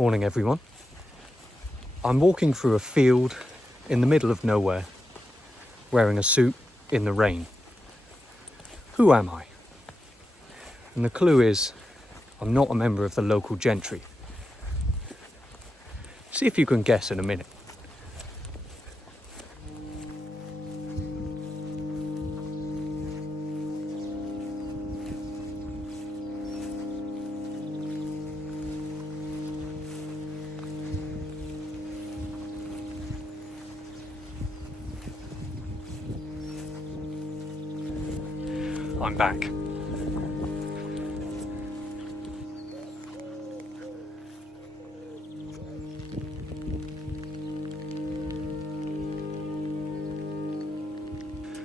Morning everyone. I'm walking through a field in the middle of nowhere, wearing a suit in the rain. Who am I? And the clue is, I'm not a member of the local gentry. See if you can guess in a minute. I'm back.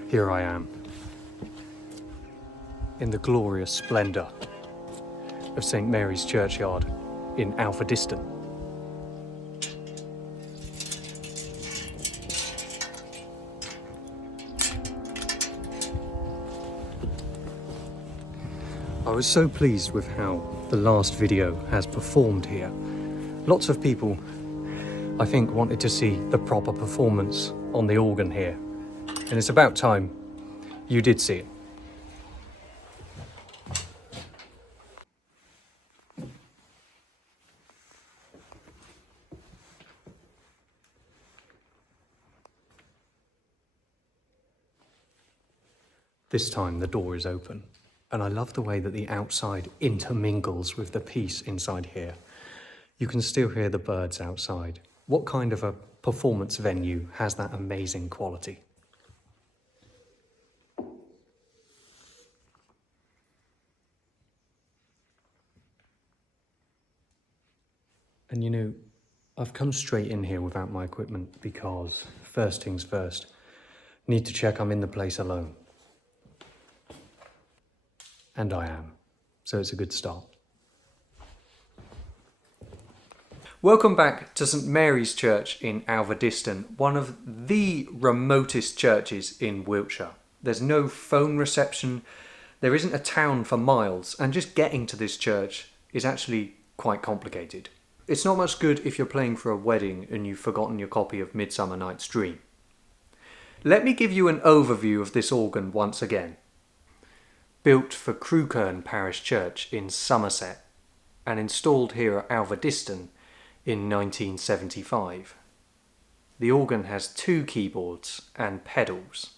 Here I am, in the glorious splendour of St. Mary's Churchyard in Alfrediston. I was so pleased with how the last video has performed here. Lots of people, I think, wanted to see the proper performance on the organ here. And it's about time you did see it. This time the door is open, and I love the way that the outside intermingles with the piece inside here. You can still hear the birds outside. What kind of a performance venue has that amazing quality? And you know, I've come straight in here without my equipment because, first things first, need to check I'm in the place alone. And I am, so it's a good start. Welcome back to St Mary's Church in Alfrediston, one of the remotest churches in Wiltshire. There's no phone reception, there isn't a town for miles, and just getting to this church is actually quite complicated. It's not much good if you're playing for a wedding and you've forgotten your copy of Midsummer Night's Dream. Let me give you an overview of this organ once again. Built for Crewkerne Parish Church in Somerset and installed here at Alfrediston in 1975. The organ has 2 keyboards and pedals.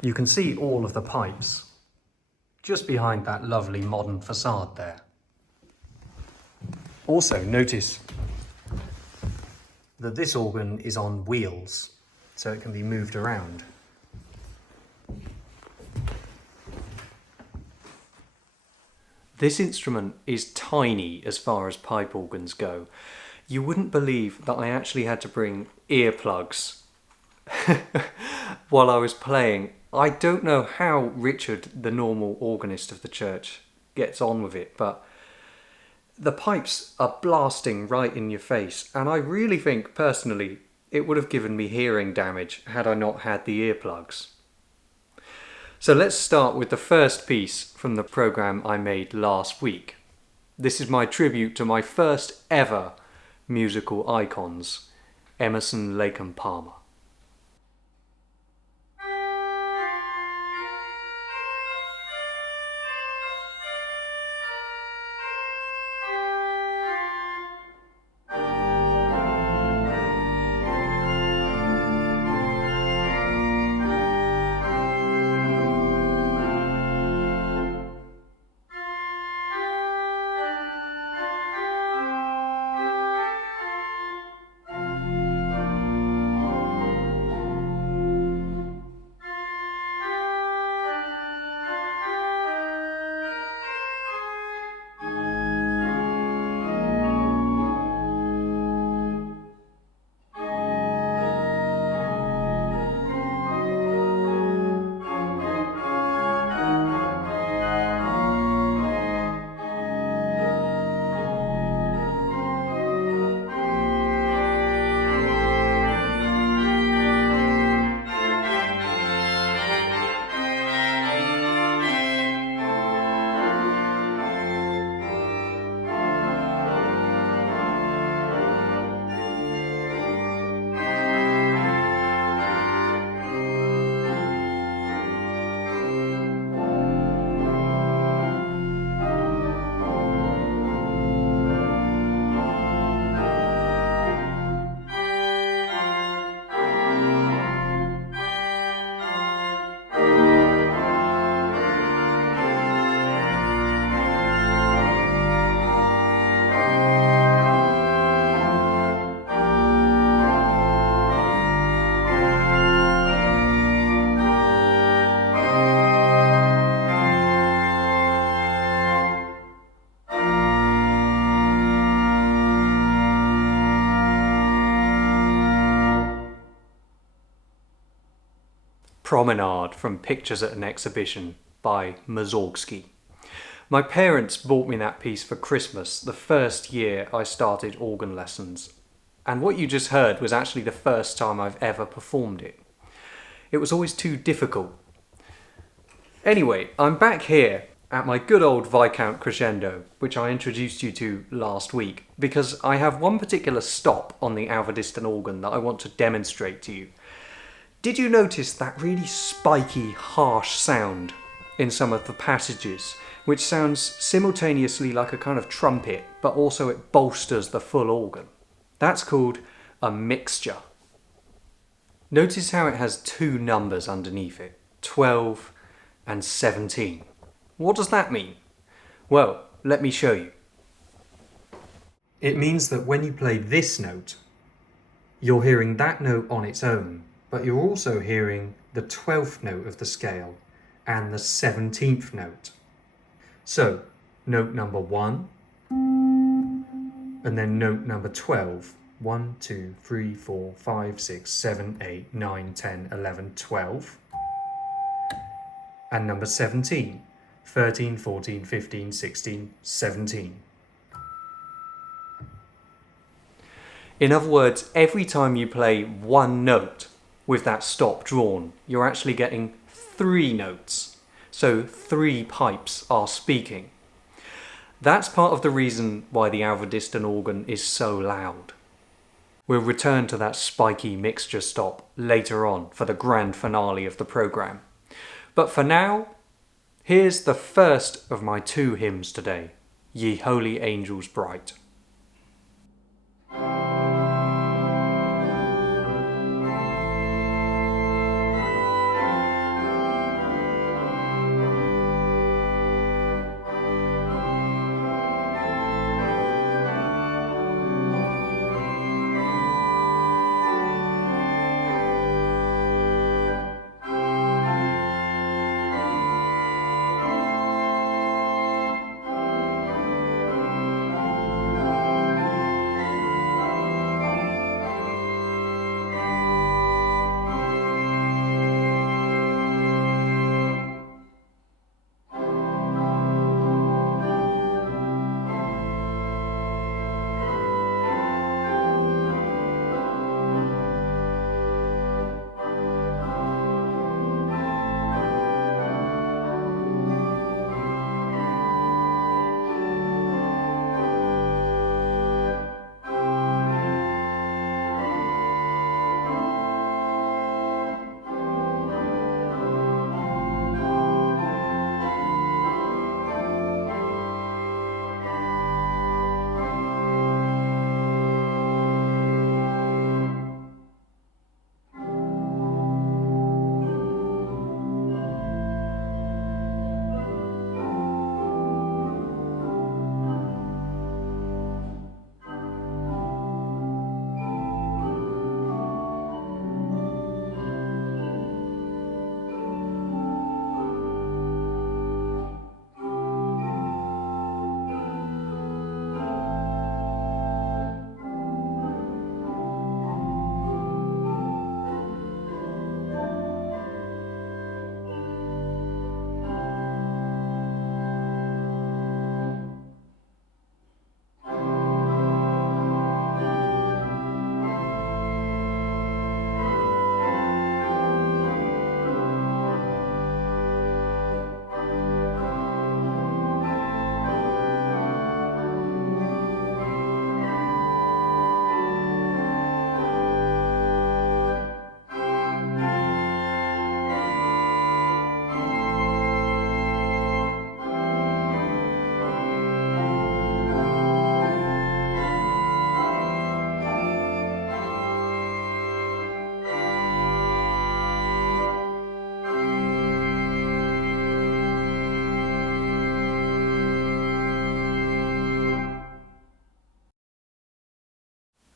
You can see all of the pipes just behind that lovely modern facade there. Also notice that this organ is on wheels, so it can be moved around. This instrument is tiny as far as pipe organs go. You wouldn't believe that I actually had to bring earplugs while I was playing. I don't know how Richard, the normal organist of the church, gets on with it, but the pipes are blasting right in your face, and I really think, personally, it would have given me hearing damage had I not had the earplugs. So let's start with the first piece from the programme I made last week. This is my tribute to my first ever musical icons, Emerson, Lake and Palmer. Promenade from Pictures at an Exhibition by Mussorgsky. My parents bought me that piece for Christmas the first year I started organ lessons, and what you just heard was actually the first time I've ever performed it. It was always too difficult. Anyway, I'm back here at my good old Viscount Crescendo, which I introduced you to last week, because I have one particular stop on the Alvadistan organ that I want to demonstrate to you. Did you notice that really spiky, harsh sound in some of the passages, which sounds simultaneously like a kind of trumpet, but also it bolsters the full organ? That's called a mixture. Notice how it has two numbers underneath it, 12 and 17. What does that mean? Well, let me show you. It means that when you play this note, you're hearing that note on its own, but you're also hearing the 12th note of the scale and the 17th note. So, note number 1, and then note number 12. 1, 2, 3, 4, 5, 6, 7, 8, 9, 10, 11, 12. And number 17. 13, 14, 15, 16, 17. In other words, every time you play one note with that stop drawn, you're actually getting 3 notes. So 3 pipes are speaking. That's part of the reason why the Alvadistan organ is so loud. We'll return to that spiky mixture stop later on for the grand finale of the programme. But for now, here's the first of my 2 hymns today, Ye Holy Angels Bright.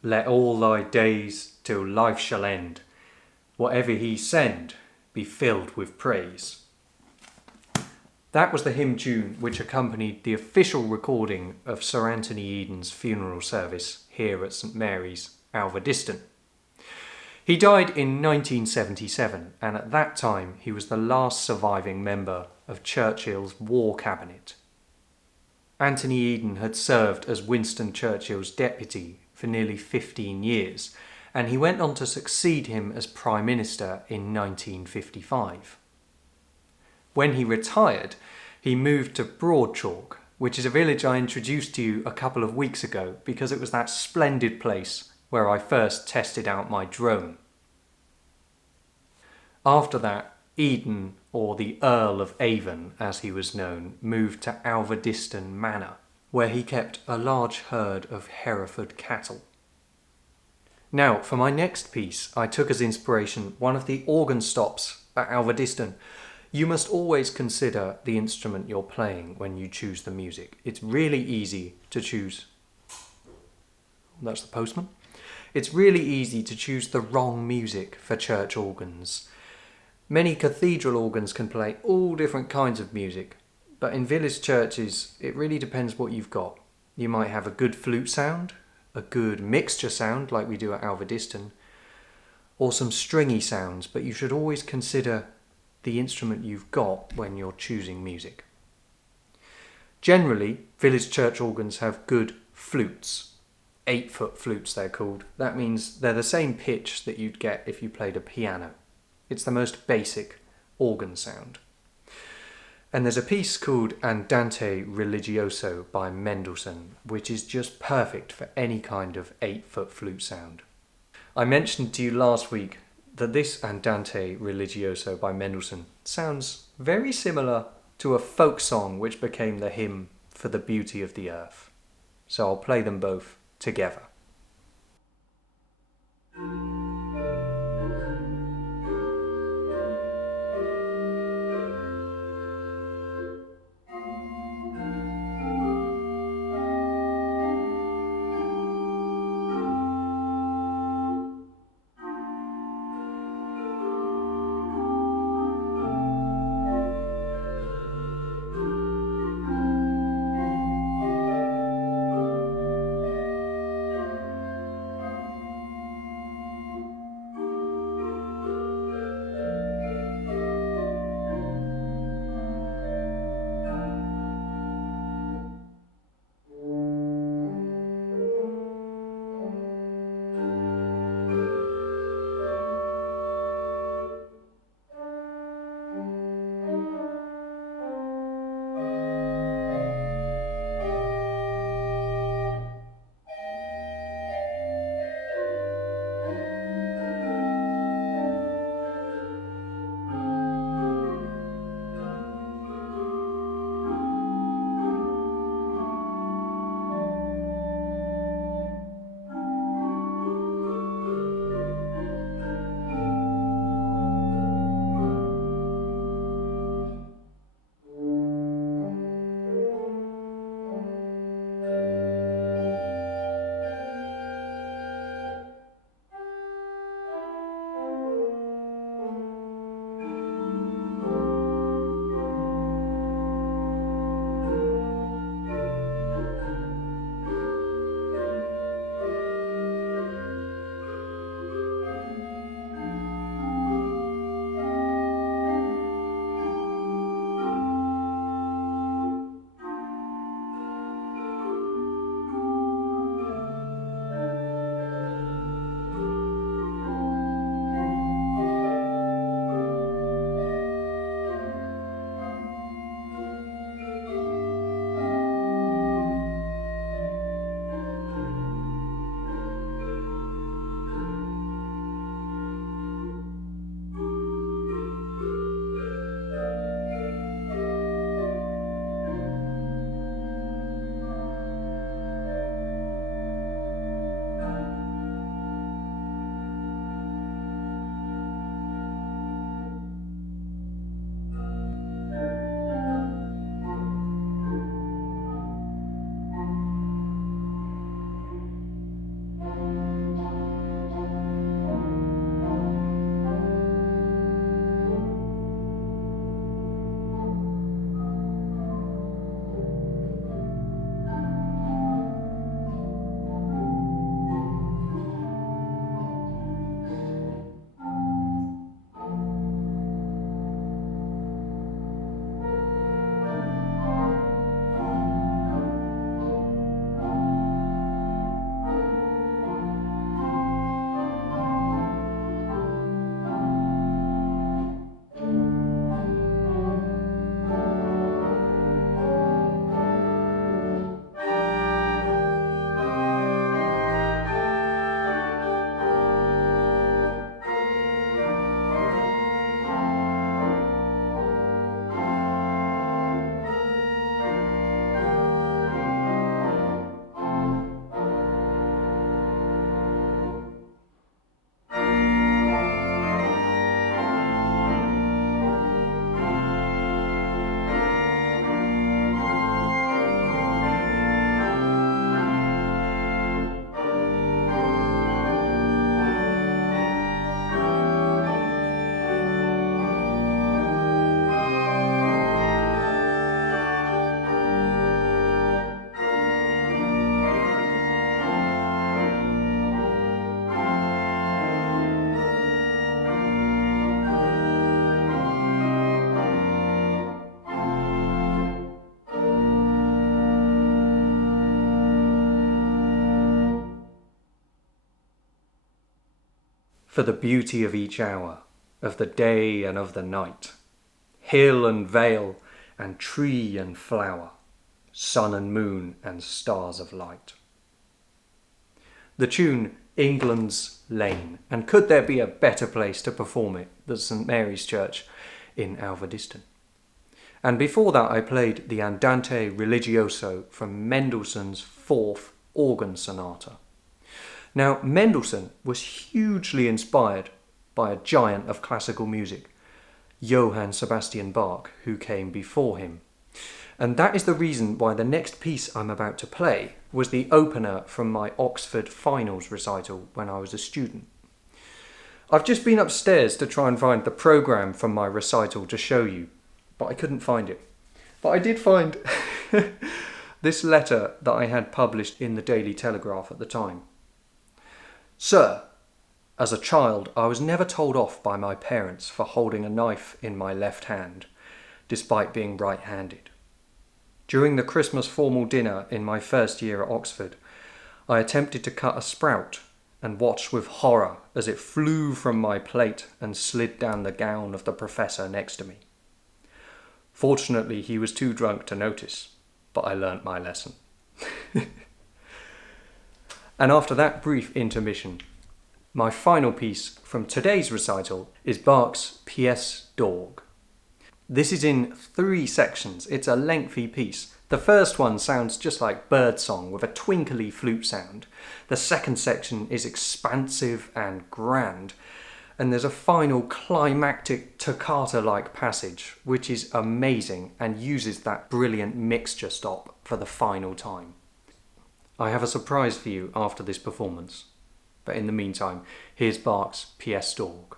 Let all thy days till life shall end, whatever he send, be filled with praise. That was the hymn tune which accompanied the official recording of Sir Anthony Eden's funeral service here at St Mary's, Alvadistan. He died in 1977, and at that time he was the last surviving member of Churchill's war cabinet. Anthony Eden had served as Winston Churchill's deputy for nearly 15 years, and he went on to succeed him as Prime Minister in 1955. When he retired, he moved to Broadchalk, which is a village I introduced to you a couple of weeks ago because it was that splendid place where I first tested out my drone. After that, Eden, or the Earl of Avon as he was known, moved to Alverdiston Manor, where he kept a large herd of Hereford cattle. Now, for my next piece, I took as inspiration one of the organ stops at Alverdiston. You must always consider the instrument you're playing when you choose the music. It's really easy to choose. That's the postman. It's really easy to choose the wrong music for church organs. Many cathedral organs can play all different kinds of music, but in village churches, it really depends what you've got. You might have a good flute sound, a good mixture sound like we do at Alverdiston, or some stringy sounds, but you should always consider the instrument you've got when you're choosing music. Generally, village church organs have good flutes. 8-foot flutes they're called. That means they're the same pitch that you'd get if you played a piano. It's the most basic organ sound. And there's a piece called Andante Religioso by Mendelssohn, which is just perfect for any kind of 8-foot flute sound. I mentioned to you last week that this Andante Religioso by Mendelssohn sounds very similar to a folk song which became the hymn for the beauty of the earth. So I'll play them both together. for the beauty of each hour, of the day and of the night, hill and vale and tree and flower, sun and moon and stars of light. The tune England's Lane, and could there be a better place to perform it than St Mary's Church in Alverdiston? And before that I played the Andante Religioso from Mendelssohn's Fourth Organ Sonata. Now, Mendelssohn was hugely inspired by a giant of classical music, Johann Sebastian Bach, who came before him. And that is the reason why the next piece I'm about to play was the opener from my Oxford Finals recital when I was a student. I've just been upstairs to try and find the programme from my recital to show you, but I couldn't find it. But I did find this letter that I had published in the Daily Telegraph at the time. Sir, as a child I was never told off by my parents for holding a knife in my left hand, despite being right-handed. During the Christmas formal dinner in my first year at Oxford, I attempted to cut a sprout and watched with horror as it flew from my plate and slid down the gown of the professor next to me. Fortunately, he was too drunk to notice, but I learnt my lesson. And after that brief intermission, my final piece from today's recital is Bach's Pièce d'Orgue. This is in 3 sections. It's a lengthy piece. The first one sounds just like birdsong with a twinkly flute sound. The second section is expansive and grand. And there's a final climactic toccata-like passage, which is amazing and uses that brilliant mixture stop for the final time. I have a surprise for you after this performance. But in the meantime, here's Bach's Pièce d'Orgue.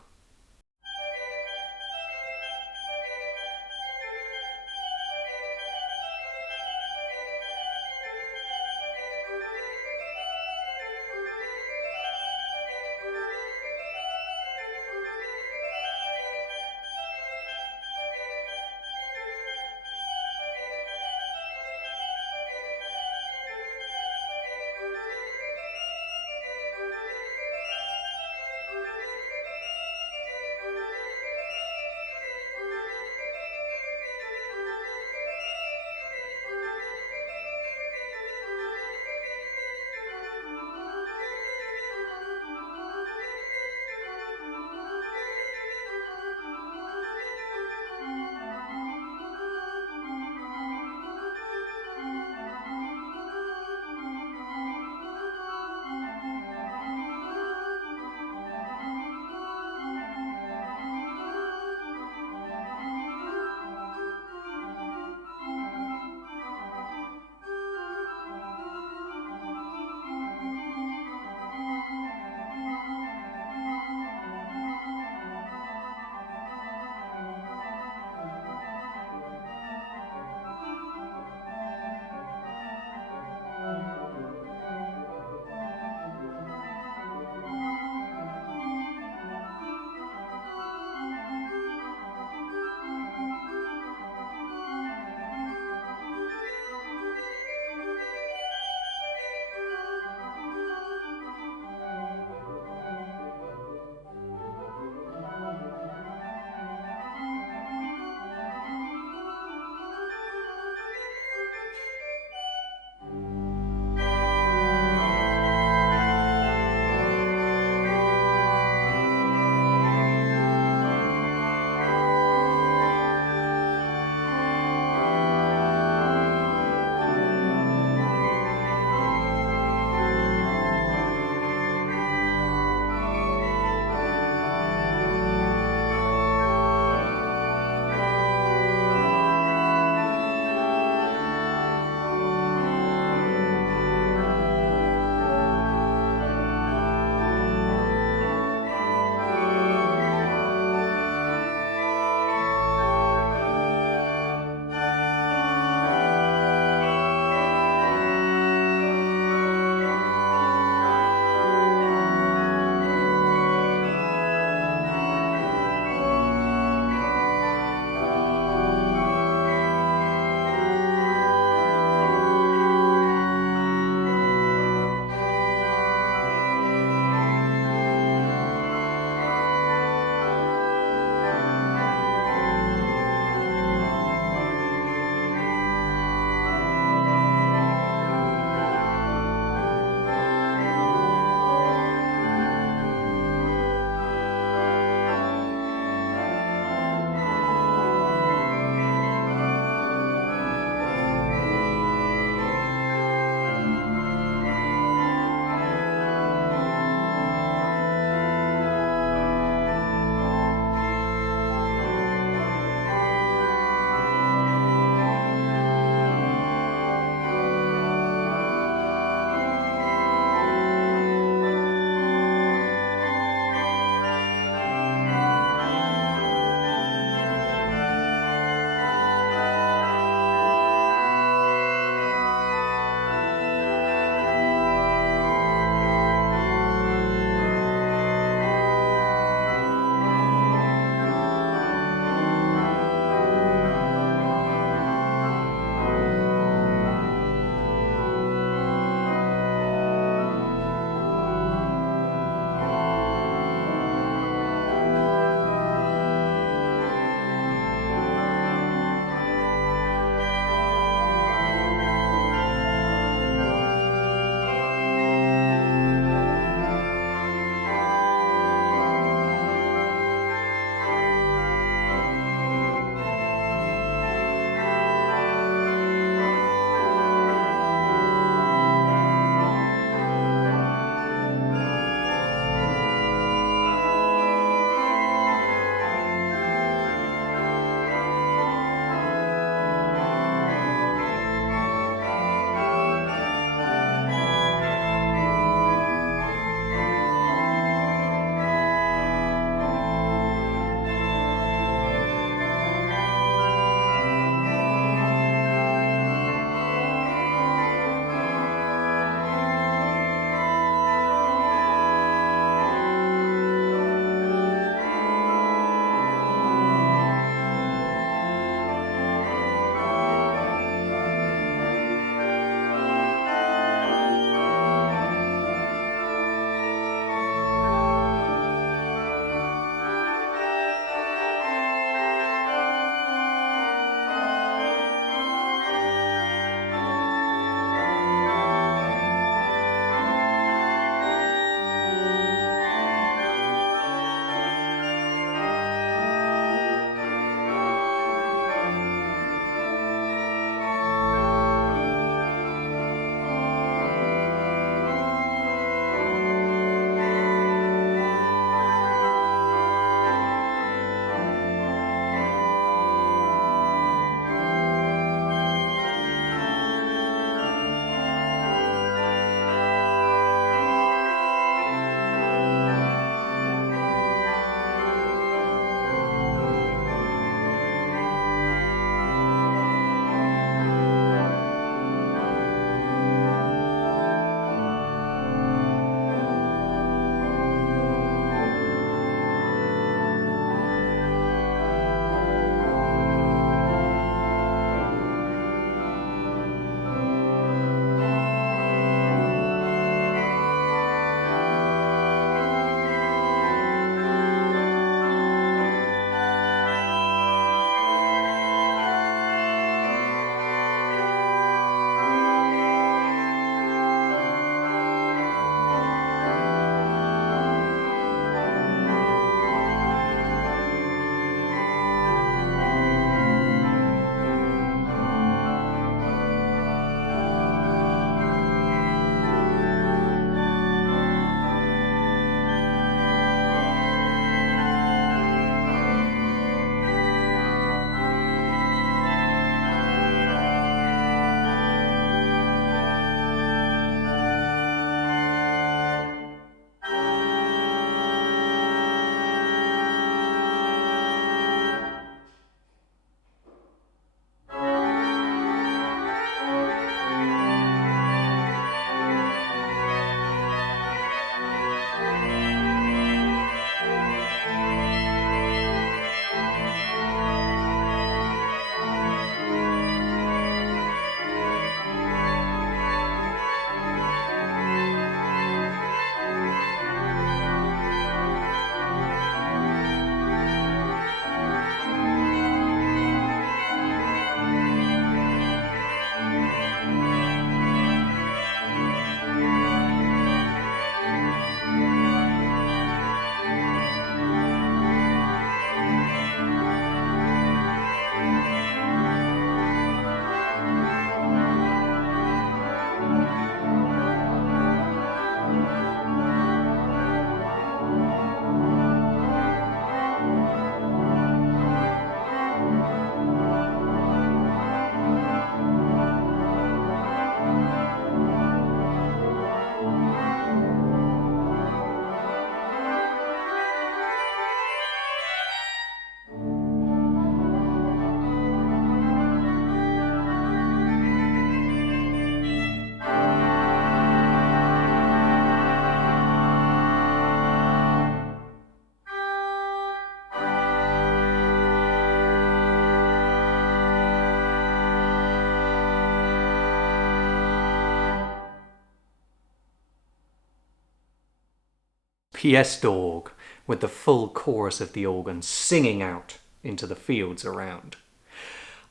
Piestorg, with the full chorus of the organ singing out into the fields around.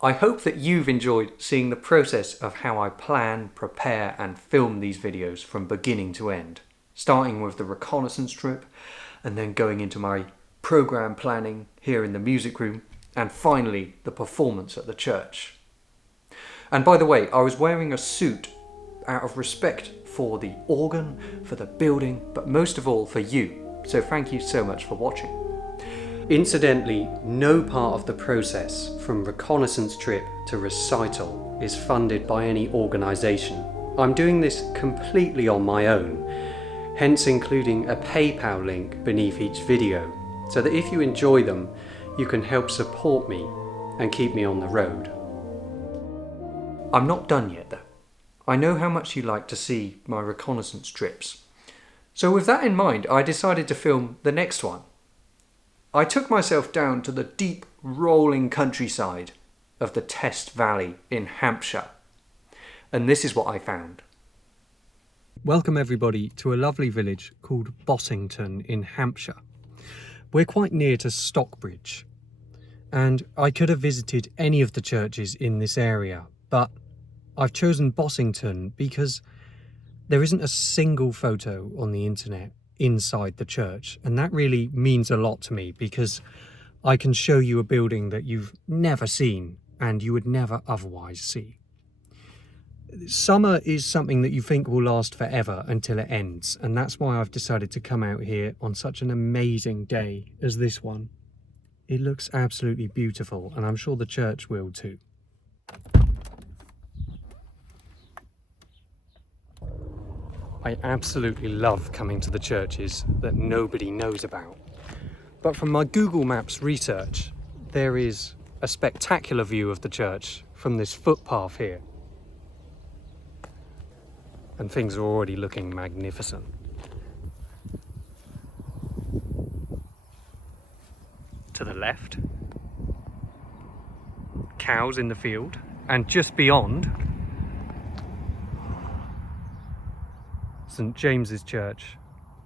I hope that you've enjoyed seeing the process of how I plan, prepare and film these videos from beginning to end, starting with the reconnaissance trip and then going into my program planning here in the music room and finally the performance at the church. And by the way, I was wearing a suit out of respect for the organ, for the building, but most of all for you. So thank you so much for watching. Incidentally, no part of the process from reconnaissance trip to recital is funded by any organisation. I'm doing this completely on my own, hence including a PayPal link beneath each video, so that if you enjoy them, you can help support me and keep me on the road. I'm not done yet though. I know how much you like to see my reconnaissance trips. So with that in mind, I decided to film the next one. I took myself down to the deep, rolling countryside of the Test Valley in Hampshire. And this is what I found. Welcome everybody to a lovely village called Bossington in Hampshire. We're quite near to Stockbridge, and I could have visited any of the churches in this area, but I've chosen Bossington because there isn't a single photo on the internet inside the church, and that really means a lot to me because I can show you a building that you've never seen and you would never otherwise see. Summer is something that you think will last forever until it ends, and that's why I've decided to come out here on such an amazing day as this one. It looks absolutely beautiful, and I'm sure the church will too. I absolutely love coming to the churches that nobody knows about. But from my Google Maps research, there is a spectacular view of the church from this footpath here. And things are already looking magnificent. To the left, cows in the field, and just beyond, St James's Church,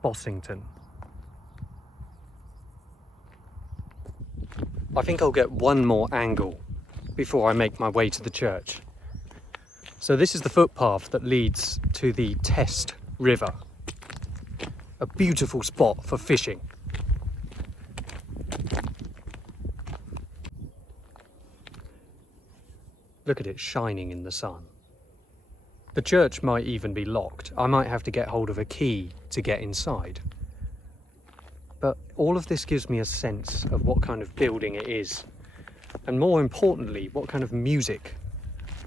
Bossington. I think I'll get one more angle before I make my way to the church. So this is the footpath that leads to the Test River, a beautiful spot for fishing. Look at it shining in the sun. The church might even be locked. I might have to get hold of a key to get inside. But all of this gives me a sense of what kind of building it is, and more importantly, what kind of music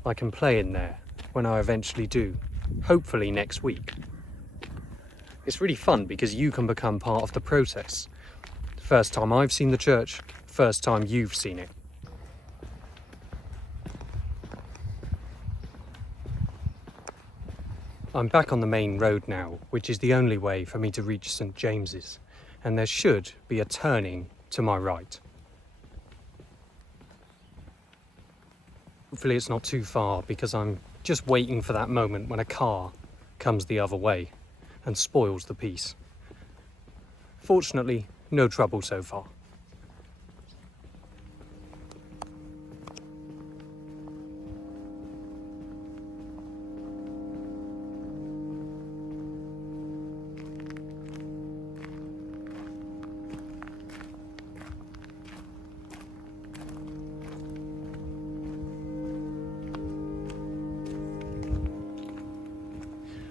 I can play in there when I eventually do, hopefully next week. It's really fun because you can become part of the process. First time I've seen the church, first time you've seen it. I'm back on the main road now, which is the only way for me to reach St James's, and there should be a turning to my right. Hopefully it's not too far, because I'm just waiting for that moment when a car comes the other way and spoils the peace. Fortunately, no trouble so far.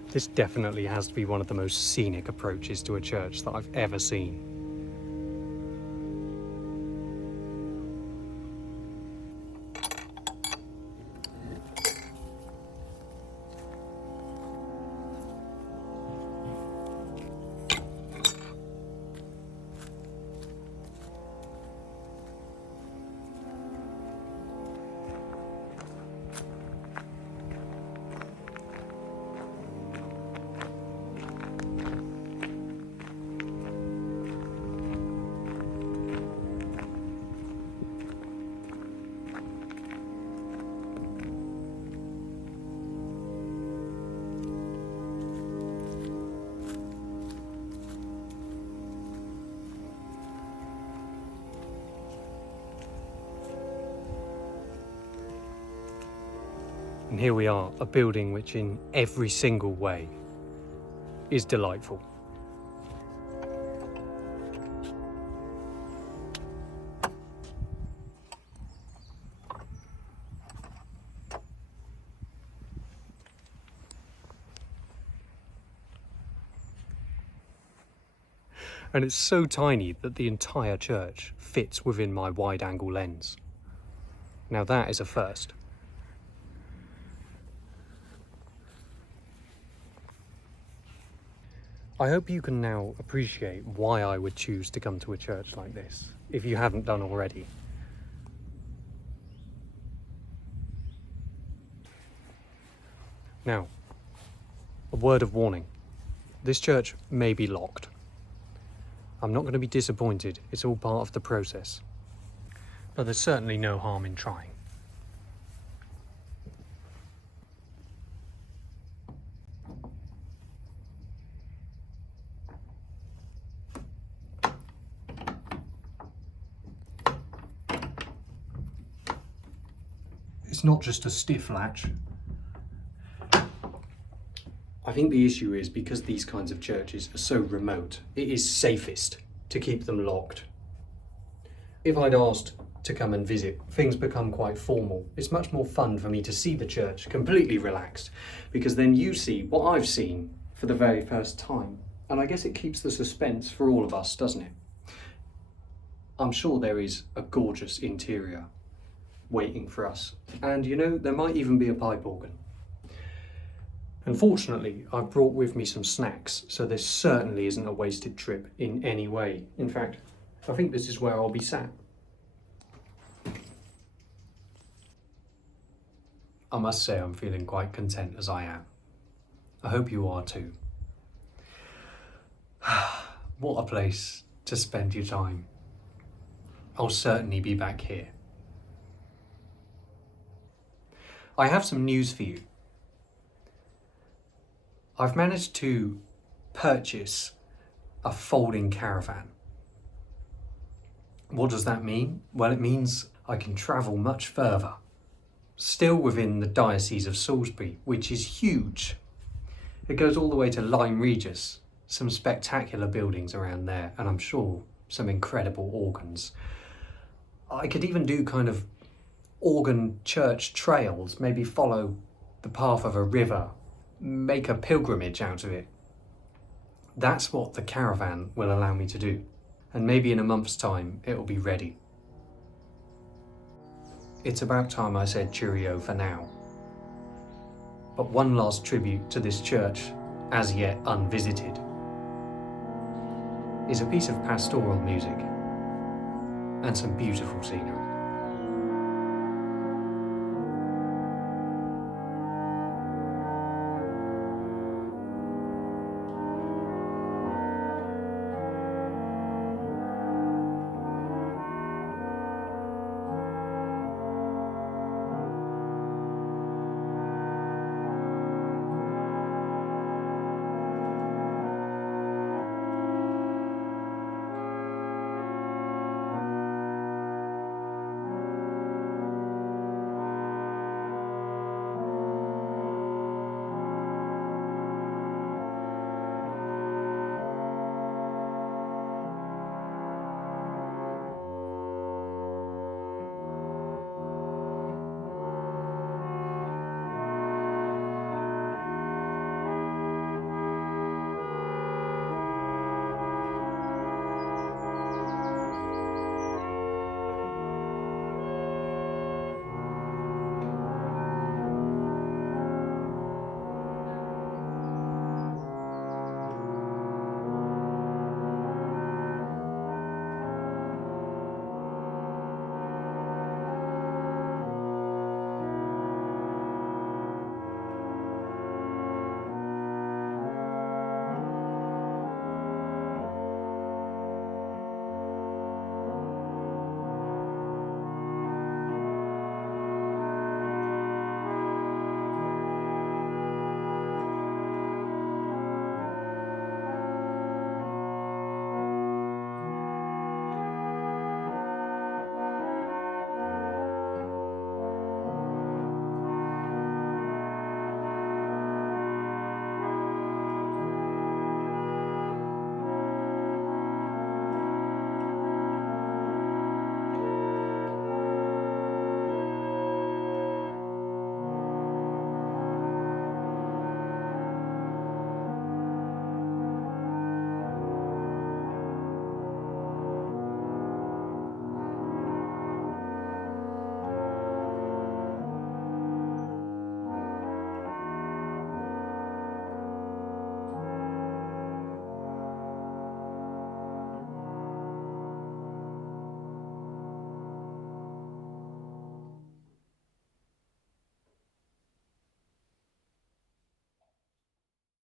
This definitely has to be one of the most scenic approaches to a church that I've ever seen. And here we are, a building which in every single way is delightful. And it's so tiny that the entire church fits within my wide-angle lens. Now that is a first. I hope you can now appreciate why I would choose to come to a church like this, if you haven't done already. Now, a word of warning. This church may be locked. I'm not going to be disappointed, it's all part of the process. But there's certainly no harm in trying. It's not just a stiff latch. I think the issue is because these kinds of churches are so remote, it is safest to keep them locked. If I'd asked to come and visit, things become quite formal. It's much more fun for me to see the church completely relaxed, because then you see what I've seen for the very first time. And I guess it keeps the suspense for all of us, doesn't it? I'm sure there is a gorgeous interior waiting for us. And you know, there might even be a pipe organ. Unfortunately, I've brought with me some snacks, so this certainly isn't a wasted trip in any way. In fact, I think this is where I'll be sat. I must say I'm feeling quite content as I am. I hope you are too. What a place to spend your time. I'll certainly be back here. I have some news for you. I've managed to purchase a folding caravan. What does that mean? Well, it means I can travel much further, still within the Diocese of Salisbury, which is huge. It goes all the way to Lyme Regis, some spectacular buildings around there, and I'm sure some incredible organs. I could even do kind of organ church trails, maybe follow the path of a river, make a pilgrimage out of it. That's what the caravan will allow me to do. And maybe in a month's time, it'll be ready. It's about time I said cheerio for now. But one last tribute to this church, as yet unvisited, is a piece of pastoral music and some beautiful scenery.